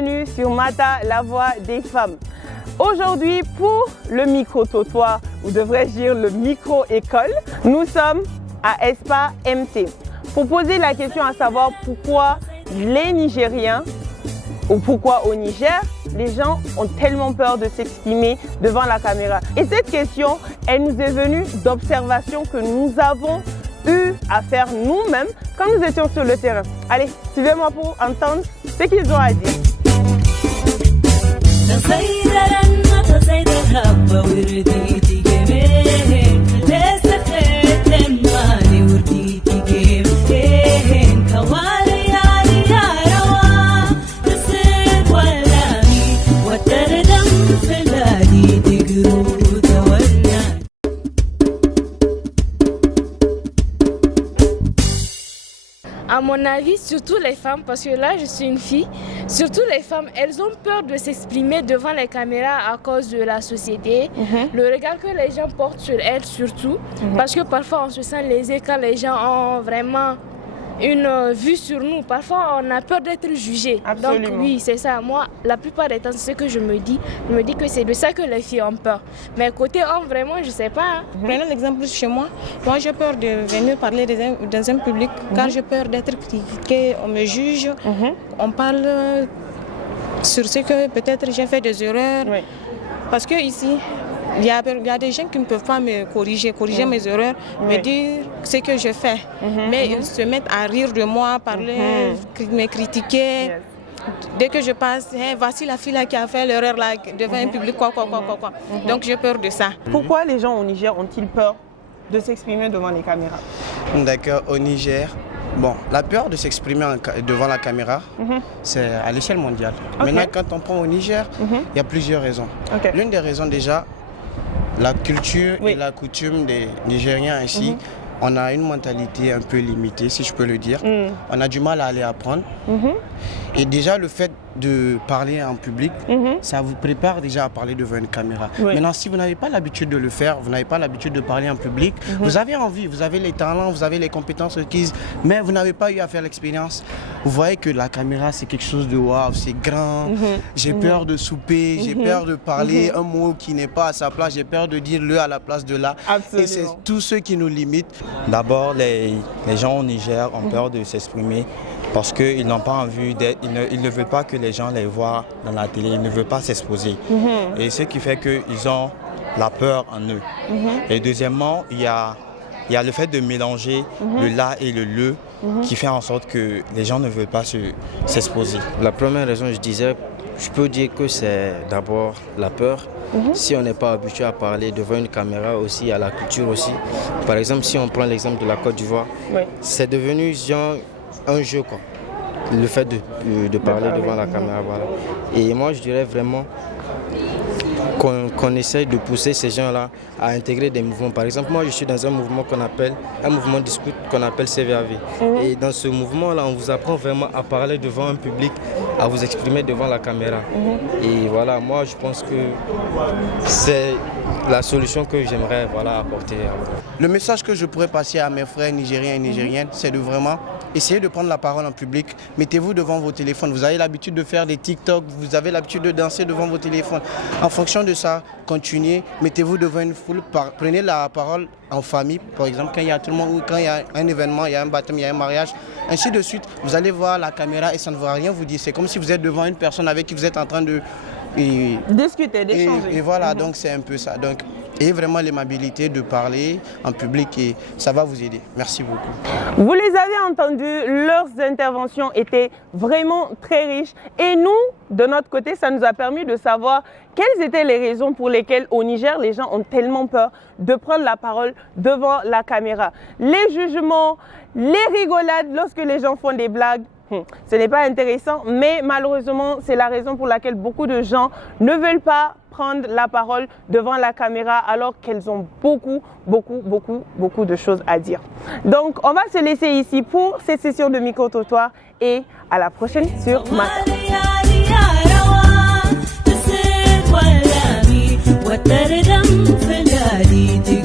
bienvenue sur Mata, la voix des femmes. Aujourd'hui, pour le micro-trottoir, ou devrais-je dire le micro-école, nous sommes à Espa MT pour poser la question à savoir pourquoi les Nigériens ou pourquoi au Niger, les gens ont tellement peur de s'exprimer devant la caméra. Et cette question, elle nous est venue d'observations que nous avons eu à faire nous-mêmes quand nous étions sur le terrain. Allez, suivez-moi pour entendre ce qu'ils ont à dire. À mon avis, surtout les femmes, parce que là je suis une fille, surtout les femmes, elles ont peur de s'exprimer devant les caméras à cause de la société, le regard que les gens portent sur elles surtout, parce que parfois on se sent lésé quand les gens ont vraiment une vue sur nous. Parfois on a peur d'être jugé. Absolument. Donc oui, c'est ça. Moi, la plupart des temps, c'est ce que je me dis que c'est de ça que les filles ont peur. Mais côté homme, vraiment, je sais pas. Prenons l'exemple chez moi. Moi, j'ai peur de venir parler dans un public car j'ai peur d'être critiqué, on me juge, on parle sur ce que peut-être j'ai fait des erreurs. Oui. Parce que ici, il y a des gens qui ne peuvent pas me corriger mes erreurs, me dire ce que je fais. Mais ils se mettent à rire de moi, parler, me critiquer. Yes. Dès que je passe, hey, voici la fille là qui a fait l'erreur là devant un public, quoi. Donc j'ai peur de ça. Pourquoi les gens au Niger ont-ils peur de s'exprimer devant les caméras? D'accord, au Niger, bon, la peur de s'exprimer devant la caméra, c'est à l'échelle mondiale. Okay. Maintenant, quand on prend au Niger, il y a plusieurs raisons. Okay. L'une des raisons déjà, la culture et la coutume des Nigériens ici, on a une mentalité un peu limitée, si je peux le dire. On a du mal à aller apprendre. Et déjà, le fait de parler en public, ça vous prépare déjà à parler devant une caméra. Oui. Maintenant, si vous n'avez pas l'habitude de le faire, vous n'avez pas l'habitude de parler en public, vous avez envie, vous avez les talents, vous avez les compétences requises, mais vous n'avez pas eu à faire l'expérience. Vous voyez que la caméra, c'est quelque chose de waouh, c'est grand, j'ai peur de souper, j'ai peur de parler un mot qui n'est pas à sa place, j'ai peur de dire le à la place de là. Absolument. Et c'est tout ce qui nous limite. D'abord, les gens au Niger ont peur de s'exprimer parce qu'ils n'ont pas envie ils ne veulent pas que les gens les voient dans la télé, ils ne veulent pas s'exposer. Et ce qui fait qu'ils ont la peur en eux. Et deuxièmement, il y a le fait de mélanger le là et le le qui fait en sorte que les gens ne veulent pas s'exposer. La première raison, je peux dire que c'est d'abord la peur. Si on n'est pas habitué à parler devant une caméra aussi, il y a la culture aussi. Par exemple, si on prend l'exemple de la Côte d'Ivoire, c'est devenu genre un jeu, quoi. Le fait de parler devant la caméra, voilà. Et moi, je dirais vraiment qu'on essaye de pousser ces gens-là à intégrer des mouvements. Par exemple, moi, je suis dans un mouvement discute qu'on appelle CVAV. Et dans ce mouvement-là, on vous apprend vraiment à parler devant un public, à vous exprimer devant la caméra. Et voilà, moi, je pense que c'est la solution que j'aimerais apporter. Le message que je pourrais passer à mes frères nigériens et nigériennes, c'est de vraiment essayer de prendre la parole en public. Mettez-vous devant vos téléphones. Vous avez l'habitude de faire des TikTok, vous avez l'habitude de danser devant vos téléphones. En fonction de ça, continuez, mettez-vous devant une foule, prenez la parole en famille, par exemple, quand il y a tout le monde, ou quand il y a un événement, il y a un baptême, il y a un mariage, ainsi de suite. Vous allez voir la caméra et ça ne va rien vous dire. C'est comme si vous êtes devant une personne avec qui vous êtes en train de discuter, d'échanger. Et voilà, donc c'est un peu ça. Donc, ayez vraiment l'aimabilité de parler en public et ça va vous aider. Merci beaucoup. Vous les avez entendus, leurs interventions étaient vraiment très riches. Et nous, de notre côté, ça nous a permis de savoir quelles étaient les raisons pour lesquelles au Niger, les gens ont tellement peur de prendre la parole devant la caméra. Les jugements, les rigolades lorsque les gens font des blagues. Ce n'est pas intéressant, mais malheureusement, c'est la raison pour laquelle beaucoup de gens ne veulent pas prendre la parole devant la caméra alors qu'elles ont beaucoup de choses à dire. Donc, on va se laisser ici pour cette session de micro-trottoir et à la prochaine sur Mata. وتردم في الجديد